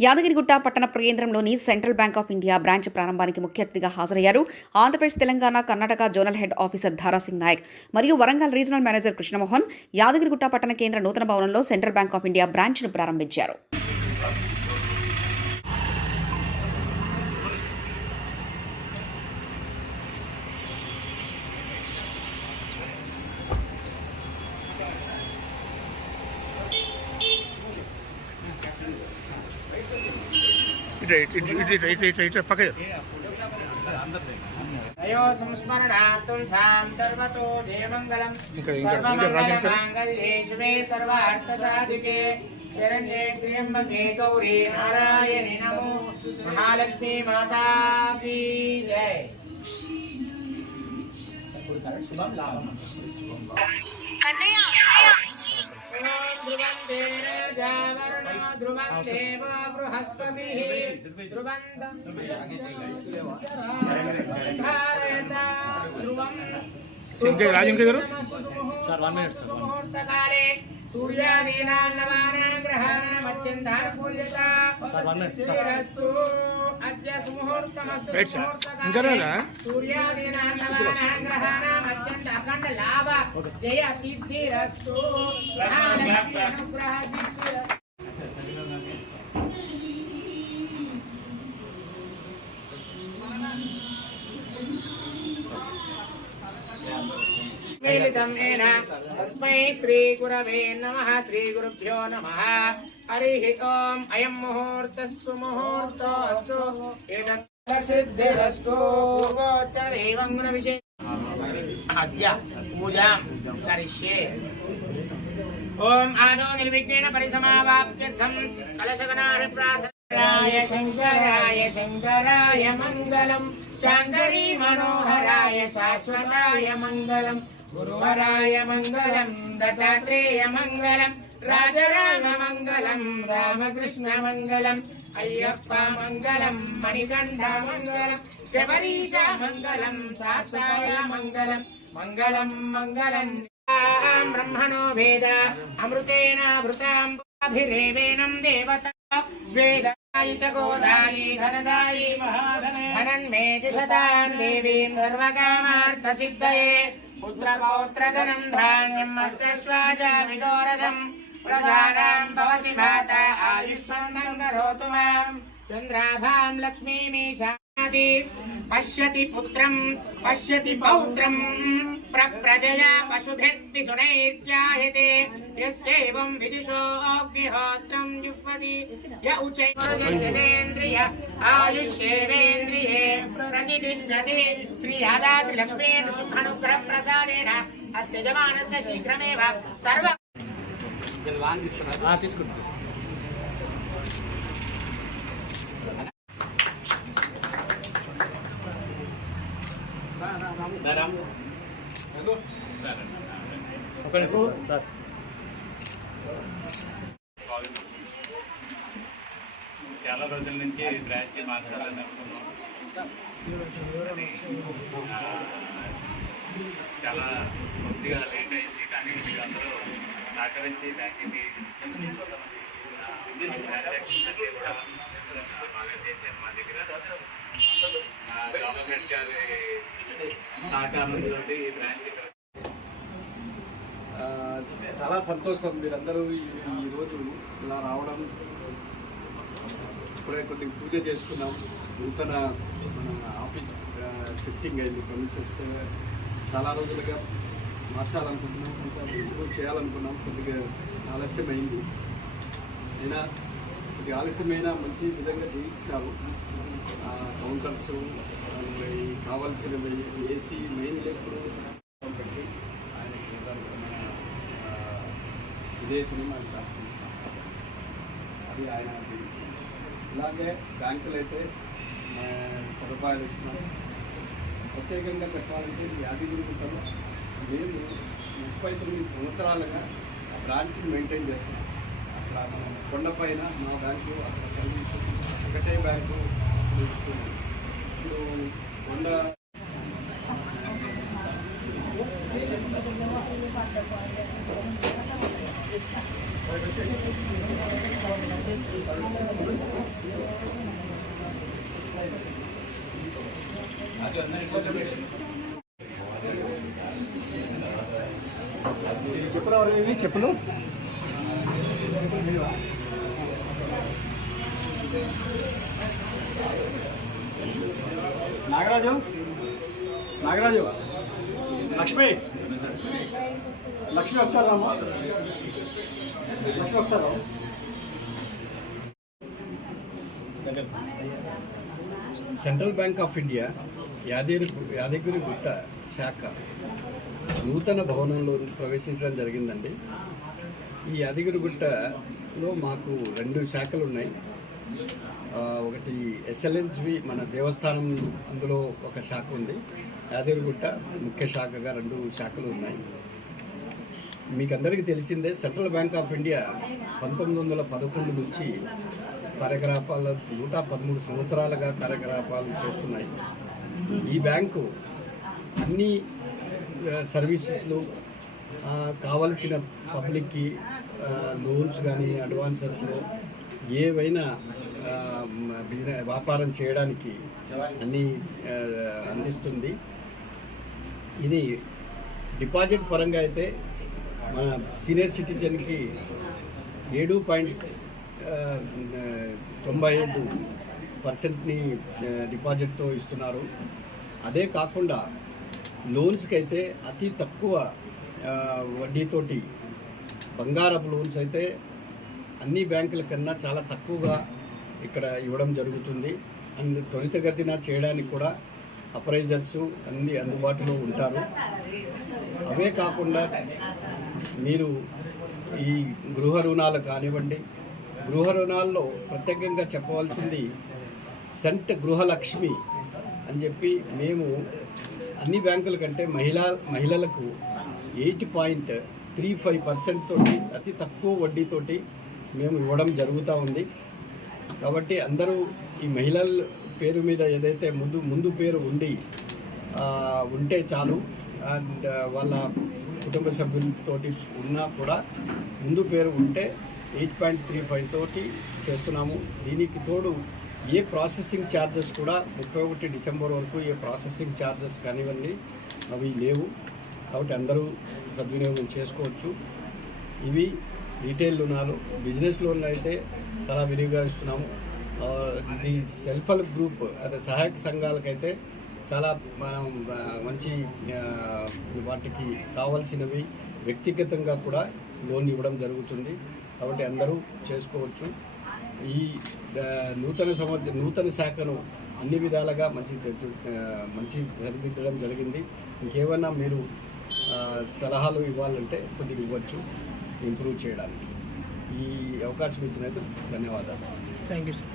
యాదగిరిగుట్ట పట్టణ కేంద్రంలోని central bank of India branch ప్రారంభానికి ముఖ్య అతిథిగా హాజరయ్యారు Andhra Pradesh Telangana Karnataka zonal head officer Dhara Singh Naik. మరియు వరంగల్ రీజనల్ మేనేజర్ కృష్ణమోహన్ యాదగిరిగుట్ట పట్టణ కేంద్ర నూతన భవనంలో సెంట్రల్ బ్యాంక్ ఆఫ్ ఇండియా బ్రాంచ్ను ప్రారంభించారు. ఇటు ఇటు ఇటు ఇటు ఇటు ఇటు ఇటు పక్క అయో సంస్మరణార్థం సాం సర్వతో జయమంగళం ఇంకా ఇంకా ఇంకా రాజు ఇంకా సర్వమంగళమాంగళ్యే శివే సర్వార్థ సాధికే శరణ్యే త్ర్యంబకే గౌరీ నారాయణి నమో మహాలక్ష్మీ మాతా కీ జై ధ్రువం దేవరుణో ధ్రువం దేవ బృహస్పతిః ధ్రువం ధ్రువం ఇంకా రాజు ఇంకా గారు సార్ వన్ మినిట్ సార్ ముహూర్తకాలే సూర్యాదీనాన్నవానాం గ్రహాణమత్యంతానుకూల్యత శ్రీరస్తు అద్య సుముహూర్తమస్తు రైట్ సార్. సుముహూర్తకాలే ఇంకా సూర్యాదీనాంతమానాగ్రహాణామత్యంత అఖండ లాభ జయ సిద్ధిరస్తు అనుగ్రహ సిద్ధిరస్తు శ్రీ గురవే నమ. శ్రీ గురుభ్యో నమ. हरिः ॐ अयं मुहूर्तः सुमुहूर्तोऽस्तु एतत् सिद्धिरस्तु पूर्वोच्चरदेवं गुणविषये अद्य पूजां करिष्ये ॐ आदौ निर्विघ्नेन परिसमावाप्त्यर्थं कलशगणाः प्रार्थनाय शङ्कराय शङ्कराय मङ्गलम् शाङ्करी मनोहराय शाश्वताय मङ्गलम् गुरुवराय मङ्गलम् दत्तात्रेय मङ्गलम् రాజరామమంగళం రామకృష్ణ మంగళం అయ్యప్ప మంగళం మణికంఠ మంగళం శబరీశ మంగళం శాస్త్రాయ మంగళం మంగళం. మంగళం బ్రహ్మణో వేద అమృతేన భృతాంబుభిరేవేణం దేవత వేదాయి చ గోదాయి ధనదాయి ధనన్మే దిశతాం దేవీం సర్వకామార్థసిద్ధయే. పుత్రపౌత్రధనం ధాన్యం అస్య విగోరథం प्रजानाम् भवसि माता आयुष्वन्दम् करोतु माम् चन्द्राभाम् लक्ष्मीमीशादि पश्यति पुत्रम् पश्यति पौत्रम् प्रप्रजया पशुभिर्विसुनैर्जायते यस्यैवम् विदुषो अग्निहोत्रम् जुह्वति य उचैन्द्रिय आयुष्येवेन्द्रिये प्रतिष्ठति श्रीयादात्रिलक्ष्मीन् सुखानुग्रहप्रसादेन अस्य जवानस्य शीघ्रमेव सर्व ఒక నిమిషం సార్. చాలా రోజుల నుంచి బ్రాంచ్ మార్చాలని అనుకున్నాం. చాలా కొద్దిగా లేట్ అయింది సహకరించి బ్యాంకింగ్ ట్రాన్సాక్షన్స్ అన్ని కూడా బాగా చేశారు మా దగ్గర. ఆ, గవర్నమెంట్ గారి సహకారంతో ఈ బ్రాంచ్ ఇక్కడ ఆ, చాలా సంతోషం మీరందరూ ఈ- ఈరోజు ఇలా రావడం. ఇప్పుడే కొన్ని పూజ చేసుకున్నాం. నూతన మన ఆఫీస్ షిఫ్టింగ్ అయింది ప్రమిసెస్ చాలా రోజులుగా మార్చాలనుకుంటున్నాం కొంత ఇంప్రూవ్ చేయాలనుకున్నాం కొద్దిగా ఆలస్యమైంది. అయినా కొద్దిగా ఆలస్యమైన మంచి విధంగా చేయించినారు. కౌంటర్స్ కావాల్సినవి ఏసీ మెయిన్ ఇప్పుడు పెట్టి ఆయనకి ఏదనుకున్న, ఆ, మనం అది ఆయన ఇలాగే బ్యాంకులు అయితే సదుపాయాలు ఇస్తున్నాం. ప్రత్యేకంగా చెప్పాలంటే యాదగిరిగుట్టలో మేము ముప్పై తొమ్మిది సంవత్సరాలుగా ఆ బ్రాంచ్ని మెయింటైన్ చేస్తున్నాం. అక్కడ మనం కొండపైన మా బ్యాంకు అక్కడ సర్వీస్ ఒకటే బ్యాంకు ఇప్పుడు అది అందరికీ కొంచెం చెప్పులు ఎవరు ఇవి చెప్పులు. నాగరాజు? నాగరాజు? లక్ష్మి? లక్ష్మి ఒకసారి రామ్మా. లక్ష్మి ఒకసారి రావు central bank of India Yadagiri Yadagiri Gutta శాఖ. నూతన భవనంలో ప్రవేశించడం జరిగిందండి. ఈ యాదగిరిగుట్టలో మాకు రెండు శాఖలు ఉన్నాయి ఒకటి ఎస్ఎల్ఎన్స్వి మన దేవస్థానం అందులో ఒక శాఖ ఉంది. యాదగిరిగుట్ట ముఖ్య శాఖగా రెండు శాఖలు ఉన్నాయి. మీకు అందరికీ తెలిసిందే సెంట్రల్ బ్యాంక్ ఆఫ్ ఇండియా పంతొమ్మిది వందల పదకొండు నుంచి కార్యకలాపాలు నూట పదమూడు సంవత్సరాలుగా కార్యకలాపాలు చేస్తున్నాయి. ఈ బ్యాంకు అన్ని సర్వీసెస్లు కావలసిన పబ్లిక్కి లోన్స్ కానీ అడ్వాన్సెస్లో ఏవైనా బిజినెస్ వ్యాపారం చేయడానికి అన్ని అందిస్తుంది. ఇది డిపాజిట్ పరంగా అయితే మన సీనియర్ సిటిజన్కి ఏడు పాయింట్ తొంభై ఐదు పర్సెంట్ని డిపాజిట్తో ఇస్తున్నారు. అదే కాకుండా లోన్స్కి అయితే అతి తక్కువ వడ్డీతోటి బంగారపు లోన్స్ అయితే అన్ని బ్యాంకుల కన్నా చాలా తక్కువగా ఇక్కడ ఇవ్వడం జరుగుతుంది. అండ్ త్వరితగతిన చేయడానికి కూడా అప్రైజర్స్ అన్ని అందుబాటులో ఉంటారు. అవే కాకుండా మీరు ఈ గృహ రుణాలు కానివ్వండి గృహ రుణాల్లో ప్రత్యేకంగా చెప్పవలసింది సెంట్ గృహలక్ష్మి అని చెప్పి మేము అన్ని బ్యాంకుల కంటే మహిళా మహిళలకు eight point three five percent తోటి అతి తక్కువ వడ్డీతోటి మేము ఇవ్వడం జరుగుతూ ఉంది. కాబట్టి అందరూ ఈ మహిళల పేరు మీద ఏదైతే ముందు ముందు పేరు ఉండి ఉంటే చాలు. అండ్ వాళ్ళ కుటుంబ సభ్యులతోటి ఉన్నా కూడా ముందు పేరు ఉంటే ఎయిట్ పాయింట్ త్రీ ఫైవ్ తోటి చేస్తున్నాము. దీనికి తోడు ఏ ప్రాసెసింగ్ ఛార్జెస్ కూడా ముప్పై ఒకటి డిసెంబర్ వరకు ఏ ప్రాసెసింగ్ ఛార్జెస్ కానివన్నీ అవి లేవు. కాబట్టి అందరూ సద్వినియోగం చేసుకోవచ్చు. ఇవి రీటైల్ రుణాలు. బిజినెస్ లోన్లు అయితే చాలా విరివిగా ఇస్తున్నాము. ఈ సెల్ఫ్ హెల్ప్ గ్రూప్ అదే సహాయక సంఘాలకైతే చాలా మనం మంచి వాటికి కావాల్సినవి వ్యక్తిగతంగా కూడా లోన్ ఇవ్వడం జరుగుతుంది. కాబట్టి అందరూ చేసుకోవచ్చు. ఈ నూతన సమర్థ నూతన శాఖను అన్ని విధాలుగా మంచి మంచి సరిదిద్దడం జరిగింది. ఇంకేమైనా మీరు సలహాలు ఇవ్వాలంటే కొద్దిగా ఇవ్వచ్చు ఇంప్రూవ్ చేయడానికి. ఈ అవకాశం ఇచ్చినందుకు ధన్యవాదాలు. Thank you sir